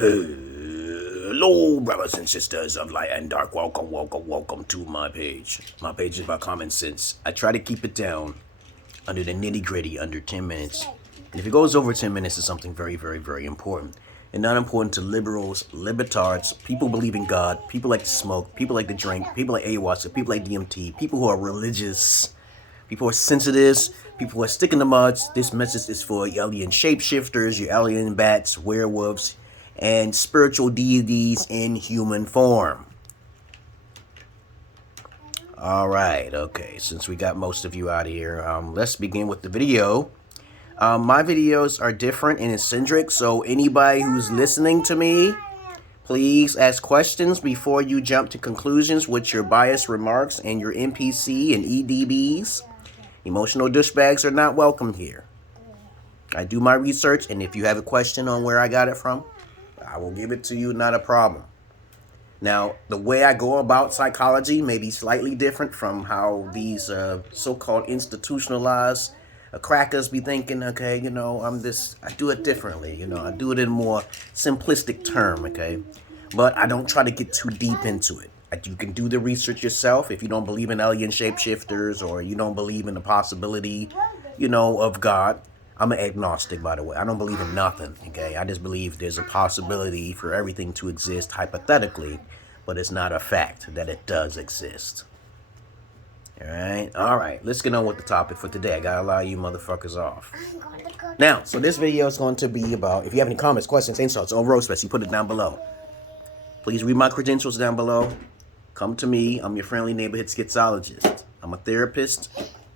Hello, brothers and sisters of light and dark. Welcome to my page. My page is about common sense. I try to keep it down under the nitty gritty, under 10 minutes. And if it goes over 10 minutes, it's something very, very, very important. And not important to liberals, libertards, people who believe in God, people like to smoke, people like to drink, people like ayahuasca, people like DMT, people who are religious, people who are sensitives, people who are sticking the muds. This message is for alien shapeshifters, your alien bats, werewolves, and spiritual deities in human form. All right, okay, since we got most of you out of here, let's begin with the video. My videos are different and eccentric, so anybody who's listening to me, please ask questions before you jump to conclusions with your biased remarks and your NPC and EDBs. Emotional douchebags are not welcome here. I do my research, and if you have a question on where I got it from, I will give it to you, not a problem. Now, the way I go about psychology may be slightly different from how these so-called institutionalized crackers be thinking, okay, you know, I do it differently, you know, I do it in a more simplistic term, okay? But I don't try to get too deep into it. You can do the research yourself if you don't believe in alien shapeshifters or you don't believe in the possibility, you know, of God. I'm an agnostic, by the way. I don't believe in nothing, okay? I just believe there's a possibility for everything to exist hypothetically, but it's not a fact that it does exist. All right, let's get on with the topic for today. I gotta allow you motherfuckers off. Now, so this video is going to be about, if you have any comments, questions, insults, or roast, you put it down below. Please read my credentials down below. Come to me. I'm your friendly neighborhood schizologist. I'm a therapist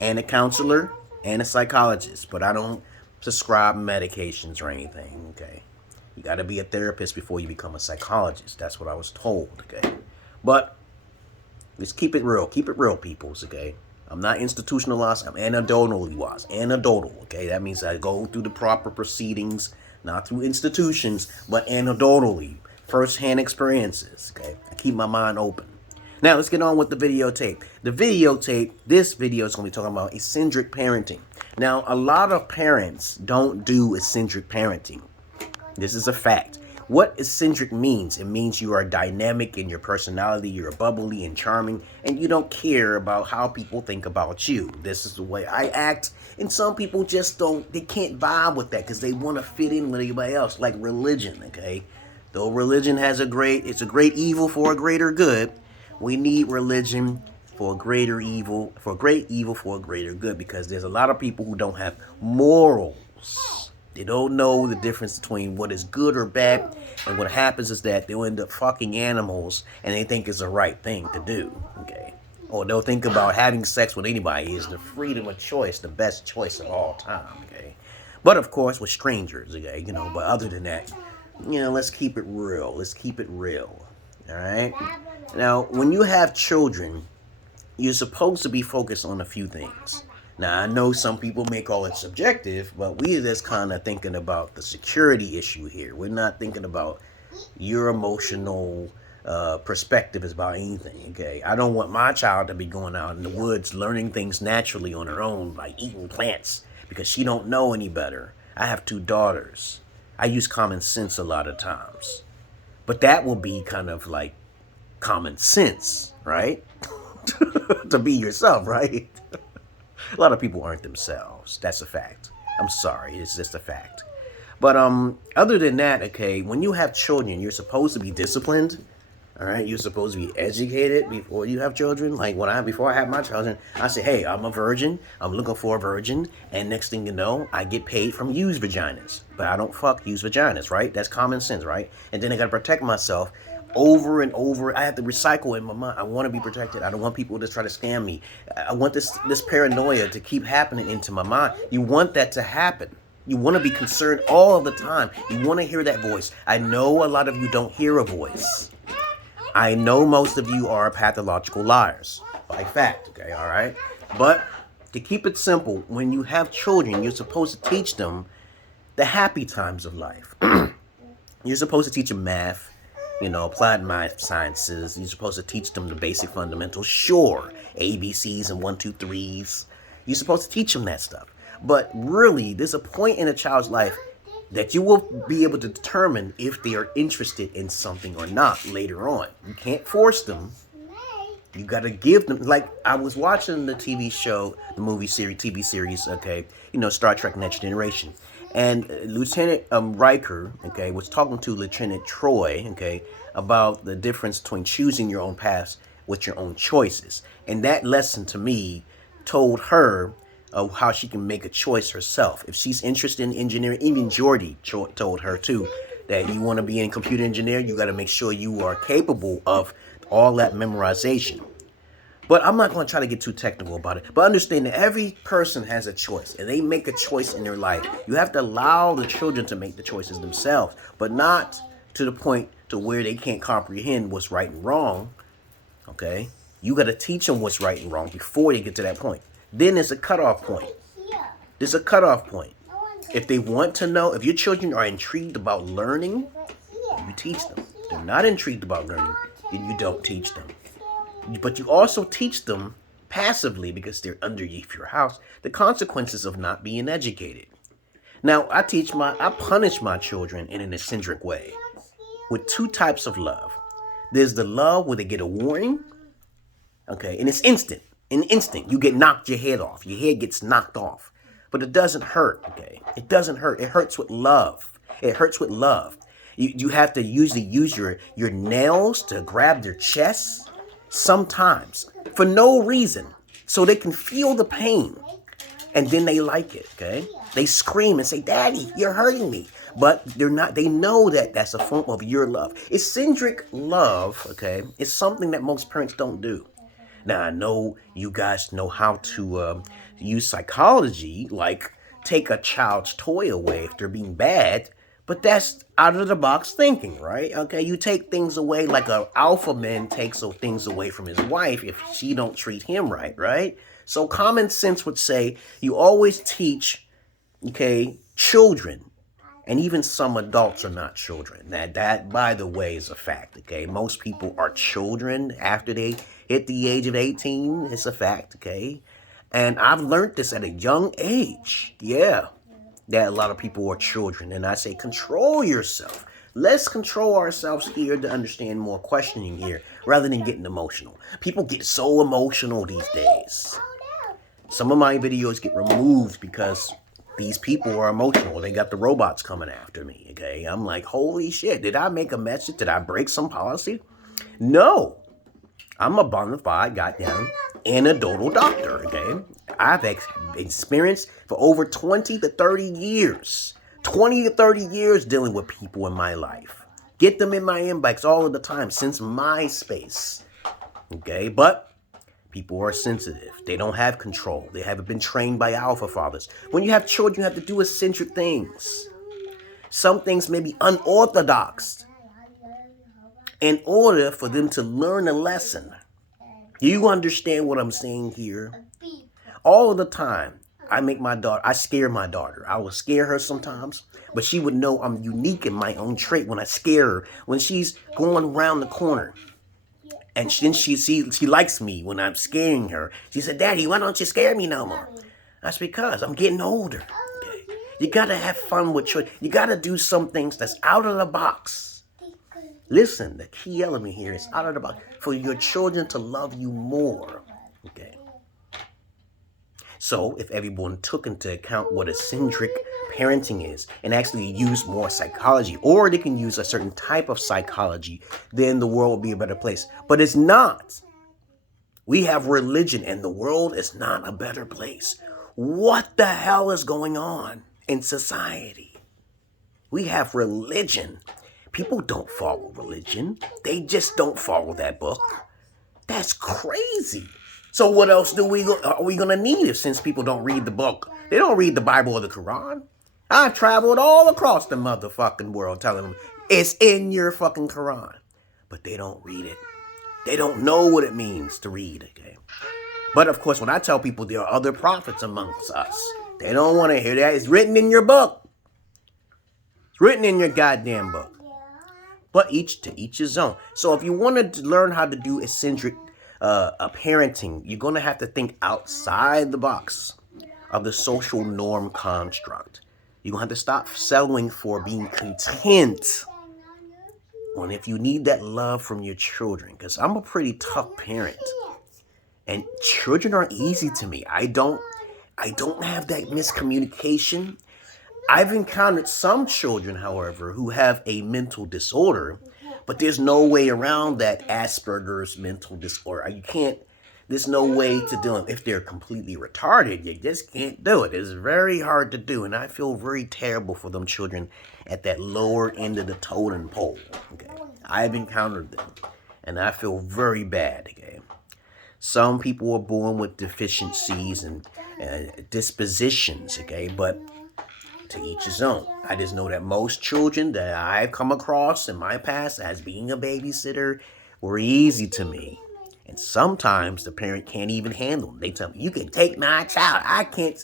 and a counselor and a psychologist, but I don't prescribe medications or anything, okay? You got to be a therapist before you become a psychologist. That's what I was told, okay? But let's keep it real. Keep it real, peoples, okay? I'm not institutionalized. I'm anecdotal, okay? That means I go through the proper proceedings, not through institutions, but anecdotally, first-hand experiences, okay? I keep my mind open. Now, let's get on with the videotape. This video is going to be talking about eccentric parenting. Now, a lot of parents don't do eccentric parenting. This is a fact. What eccentric means, it means you are dynamic in your personality, you're bubbly and charming, and you don't care about how people think about you. This is the way I act, and some people just they can't vibe with that because they want to fit in with everybody else, like religion, okay? Though religion it's a great evil for a greater good, we need religion for a greater evil, for a great evil for a greater good, because there's a lot of people who don't have morals. They don't know the difference between what is good or bad, and what happens is that they'll end up fucking animals, and they think it's the right thing to do, okay? Or they'll think about having sex with anybody is the freedom of choice, the best choice of all time, okay? But of course, with strangers, okay, you know, but other than that, you know, let's keep it real. Let's keep it real, all right? Now, when you have children, you're supposed to be focused on a few things. Now, I know some people may call it subjective, but we're just kind of thinking about the security issue here. We're not thinking about your emotional perspective about anything, okay? I don't want my child to be going out in the woods learning things naturally on her own, like eating plants, because she don't know any better. I have 2 daughters. I use common sense a lot of times. But that will be kind of like common sense, right? To be yourself, right? A lot of people aren't themselves. That's a fact. I'm sorry, it's just a fact. But other than that, okay, when you have children, you're supposed to be disciplined. All right, you're supposed to be educated before you have children. Like before I have my children, I say, hey, I'm a virgin. I'm looking for a virgin. And next thing you know, I get paid from used vaginas. But I don't fuck used vaginas, right? That's common sense, right? And then I got to protect myself over and over. I have to recycle in my mind. I want to be protected. I don't want people to try to scam me. I want this paranoia to keep happening into my mind. You want that to happen. You want to be concerned all of the time. You want to hear that voice. I know a lot of you don't hear a voice. I know most of you are pathological liars, by fact, okay, all right? But to keep it simple, when you have children, you're supposed to teach them the happy times of life. You're supposed to teach them math, you know, applied math sciences. You're supposed to teach them the basic fundamentals. Sure, ABCs and 1, 2, 3s. You're supposed to teach them that stuff. But really, there's a point in a child's life that you will be able to determine if they are interested in something or not later on. You can't force them. You got to give them, like I was watching the TV show, the movie series, TV series, okay, Star Trek Next Generation. And Lieutenant Riker, okay, was talking to Lieutenant Troy, okay, about the difference between choosing your own path with your own choices. And that lesson to me told her of how she can make a choice herself. If she's interested in engineering, even Jordy told her too, that you want to be in computer engineer, you got to make sure you are capable of all that memorization. But I'm not going to try to get too technical about it. But understand that every person has a choice, and they make a choice in their life. You have to allow the children to make the choices themselves, but not to the point to where they can't comprehend what's right and wrong. Okay? You got to teach them what's right and wrong before they get to that point. Then there's a cutoff point. There's a cutoff point. If they want to know, if your children are intrigued about learning, you teach them. If they're not intrigued about learning, then you don't teach them. But you also teach them passively, because they're underneath your house, the consequences of not being educated. Now, I punish my children in an eccentric way with two types of love. There's the love where they get a warning, okay, and it's instant. An instant, you get knocked your head off. Your head gets knocked off. But it doesn't hurt, okay? It doesn't hurt. It hurts with love. It hurts with love. You have to usually use your nails to grab their chest sometimes for no reason, so they can feel the pain. And then they like it, okay? They scream and say, "Daddy, you're hurting me." But they're not, they know that that's a form of your love. Eccentric love, okay, is something that most parents don't do. Now, I know you guys know how to use psychology, like take a child's toy away if they're being bad, but that's out of the box thinking, right? Okay, you take things away like an alpha man takes things away from his wife if she don't treat him right, right? So common sense would say you always teach, okay, children, and even some adults are not children. That, by the way, is a fact, okay? Most people are children after they hit the age of 18. It's a fact, okay? And I've learned this at a young age, yeah, that a lot of people are children. And I say, control yourself. Let's control ourselves here to understand more questioning here rather than getting emotional. People get so emotional these days. Some of my videos get removed because these people are emotional. They got the robots coming after me, okay? I'm like, holy shit, did I make a message? Did I break some policy? No. I'm a bona fide goddamn anecdotal doctor, okay? I've experienced for over 20 to 30 years. 20 to 30 years dealing with people in my life. Get them in my inbox all of the time since MySpace, okay? But people are sensitive. They don't have control. They haven't been trained by alpha fathers. When you have children, you have to do eccentric things. Some things may be unorthodox in order for them to learn a lesson. You understand what I'm saying here? All of the time, I scare my daughter. I will scare her sometimes, but she would know I'm unique in my own trait when I scare her. When she's going around the corner, and then she likes me when I'm scaring her. She said, "Daddy, why don't you scare me no more?" That's because I'm getting older. Okay? You gotta have fun with children. You gotta do some things that's out of the box. Listen, the key element here is out of the box for your children to love you more. Okay. So if everyone took into account what eccentric parenting is and actually use more psychology, or they can use a certain type of psychology, then the world will be a better place. But it's not. We have religion and the world is not a better place. What the hell is going on in society? We have religion. People don't follow religion. They just don't follow that book. That's crazy. So what else are we going to need if since people don't read the book? They don't read the Bible or the Quran. I've traveled all across the motherfucking world telling them it's in your fucking Quran. But they don't read it. They don't know what it means to read, okay? But of course, when I tell people there are other prophets amongst us, they don't want to hear that. It's written in your book. It's written in your goddamn book. But each to each his own. So if you want to learn how to do eccentric parenting, you're going to have to think outside the box of the social norm construct. You're going to have to stop settling for being content when if you need that love from your children. Because I'm a pretty tough parent. And children aren't easy to me. I don't have that miscommunication. I've encountered some children, however, who have a mental disorder, but there's no way around that Asperger's mental disorder. There's no way to do it. If they're completely retarded, you just can't do it. It's very hard to do, and I feel very terrible for them children at that lower end of the totem pole. Okay, I've encountered them, and I feel very bad. Okay, some people are born with deficiencies and dispositions. Okay, but to each his own. I just know that most children that I've come across in my past as being a babysitter were easy to me. And sometimes the parent can't even handle them. They tell me, you can take my child. I can't.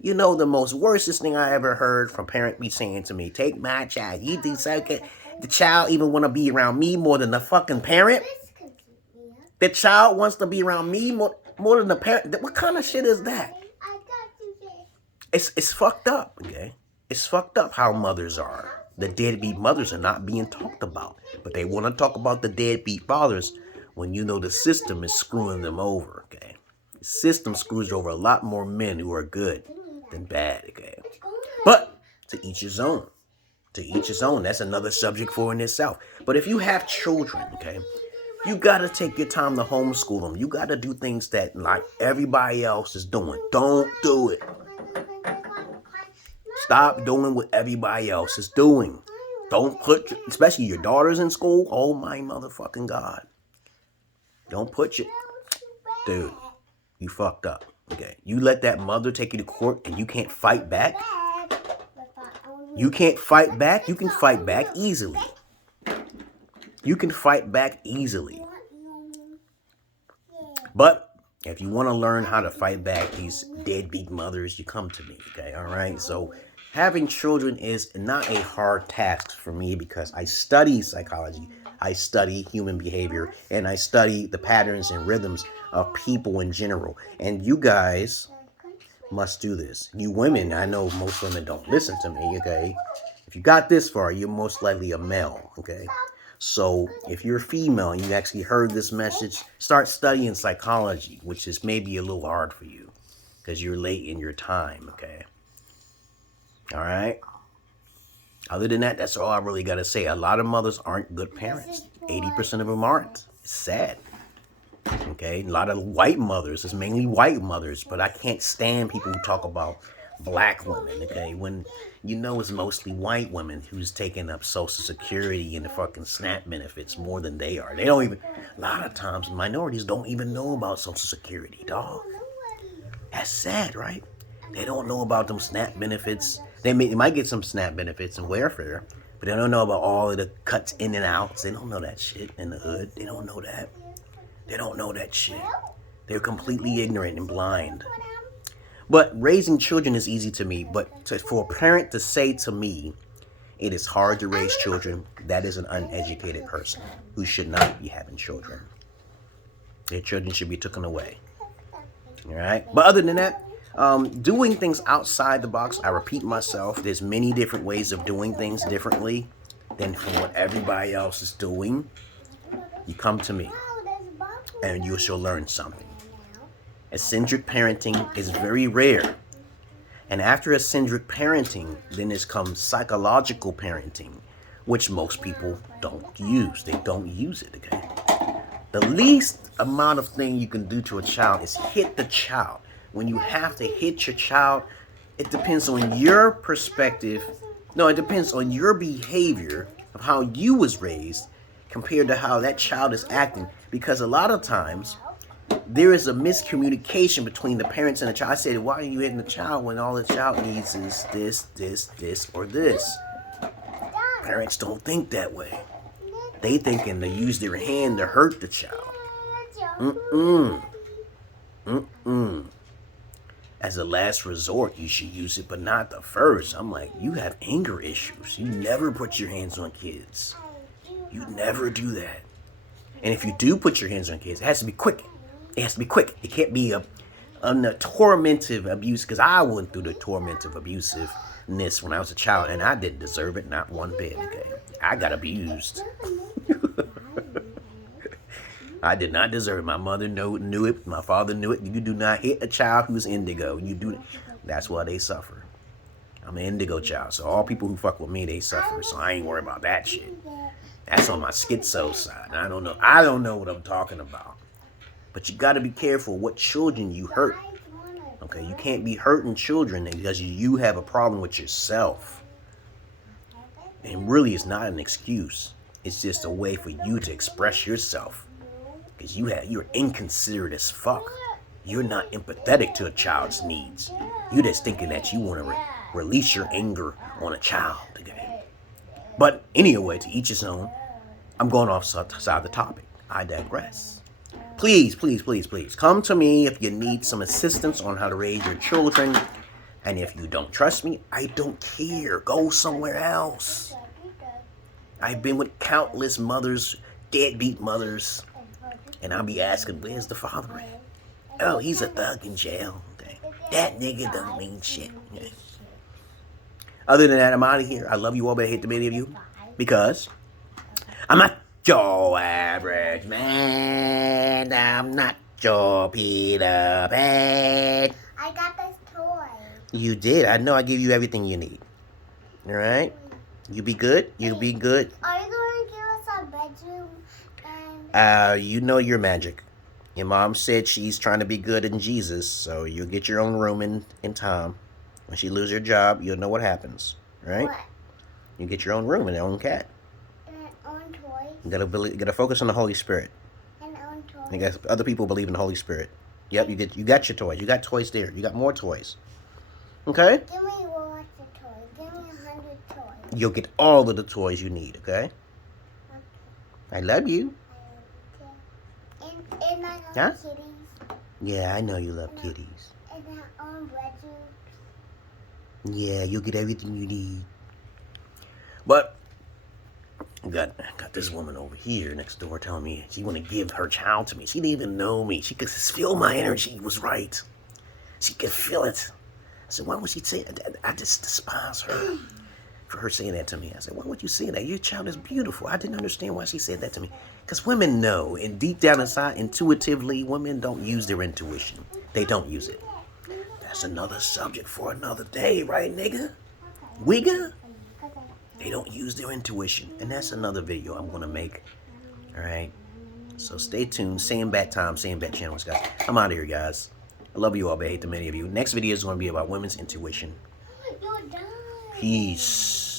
You know, the most worstest thing I ever heard from parent be saying to me, take my child. You think so? The child even want to be around me more than the fucking parent? The child wants to be around me more than the parent? What kind of shit is that? It's fucked up, okay? It's fucked up how mothers are. The deadbeat mothers are not being talked about. But they want to talk about the deadbeat fathers when you know the system is screwing them over, okay? The system screws over a lot more men who are good than bad, okay? But to each his own. To each his own. That's another subject for in itself. But if you have children, okay, you got to take your time to homeschool them. You got to do things that like everybody else is doing. Don't do it. Stop doing what everybody else is doing. Don't put, especially your daughters in school. Oh my motherfucking God. Don't put your, dude, you fucked up. Okay. You let that mother take you to court and you can't fight back. You can't fight back. You can fight back easily. You can fight back easily. But if you want to learn how to fight back these deadbeat mothers, you come to me, okay? All right? So having children is not a hard task for me because I study psychology, I study human behavior, and I study the patterns and rhythms of people in general. And you guys must do this. You women, I know most women don't listen to me, okay? If you got this far, you're most likely a male, okay? So if you're female and you actually heard this message, start studying psychology, which is maybe a little hard for you because you're late in your time, okay? All right? Other than that, that's all I really got to say. A lot of mothers aren't good parents. 80% of them aren't. It's sad. Okay? A lot of white mothers. It's mainly white mothers, but I can't stand people who talk about black women, okay? When you know it's mostly white women who's taking up Social Security and the fucking SNAP benefits more than they are. They don't even, a lot of times minorities don't even know about Social Security, dog. That's sad, right? They don't know about them SNAP benefits. They might get some SNAP benefits and welfare, but they don't know about all of the cuts in and outs. They don't know that shit in the hood. They don't know that. They don't know that shit. They're completely ignorant and blind. But raising children is easy to me. But for a parent to say to me, it is hard to raise children, that is an uneducated person who should not be having children. Their children should be taken away. All right? But other than that, doing things outside the box, I repeat myself, there's many different ways of doing things differently than from what everybody else is doing. You come to me and you shall learn something. Eccentric parenting is very rare. And after eccentric parenting, then comes psychological parenting, which most people don't use. They don't use it, okay? The least amount of thing you can do to a child is hit the child. When you have to hit your child, it depends on your perspective. No, it depends on your behavior of how you was raised compared to how that child is acting. Because a lot of times, there is a miscommunication between the parents and the child. I said, why are you hitting the child when all the child needs is this, or this? Parents don't think that way. They thinking to use their hand to hurt the child. As a last resort, you should use it, but not the first. I'm like, you have anger issues. You never put your hands on kids. You never do that. And if you do put your hands on kids, it has to be quick. It has to be quick. It can't be a tormentive abuse, because I went through the tormentive abusive when I was a child, and I didn't deserve it, not one bit, okay? I got abused. I did not deserve it. My mother knew it. My father knew it. You do not hit a child who's indigo. You do. That's why they suffer. I'm an indigo child, so all people who fuck with me, they suffer. So I ain't worried about that shit. That's on my schizo side. I don't know what I'm talking about. But you got to be careful what children you hurt. Okay, you can't be hurting children because you have a problem with yourself. And really, it's not an excuse. It's just a way for you to express yourself. Because you're inconsiderate as fuck. You're not empathetic to a child's needs. You're just thinking that you want to release your anger on a child. Okay? But anyway, to each his own. I'm going off side the topic. I digress. Please, please, please, please come to me if you need some assistance on how to raise your children. And if you don't trust me, I don't care. Go somewhere else. I've been with countless mothers, deadbeat mothers, and I'll be asking, where's the father at? Oh, he's a thug in jail. Okay. That nigga don't mean shit. Okay. Other than that, I'm out of here. I love you all, but I hate the many of you because I'm not your average man. I'm not your Peter Pan. I got this toy. You did. I know I gave you everything you need. All right? You be good? You be good? Are you going to give us our bedroom? You know you're magic. Your mom said she's trying to be good in Jesus, so you'll get your own room in time. When she loses her job, you'll know what happens. Right? What? You get your own room and your own cat. You gotta focus on the Holy Spirit. And own toys. You got other people believe in the Holy Spirit. Yep, you got your toys. You got toys there. You got more toys. Okay? Give me lots of toys. Give me 100 toys. You'll get all of the toys you need, okay? I love you. I love you too. And I love kitties. Yeah, I know you love kitties. And I own bedrooms. Yeah, you'll get everything you need. But I got this woman over here next door telling me she want to give her child to me. She didn't even know me. She could feel my energy was right. She could feel it. I said, why would she say that? I just despise her for her saying that to me. I said, why would you say that? Your child is beautiful. I didn't understand why she said that to me. Because women know, and deep down inside, intuitively, women don't use their intuition. They don't use it. That's another subject for another day, right, nigga? Wigga? They don't use their intuition. And that's another video I'm going to make. All right? So stay tuned. Same bat time, same bat channels, guys. I'm out of here, guys. I love you all, but I hate the many of you. Next video is going to be about women's intuition. Peace.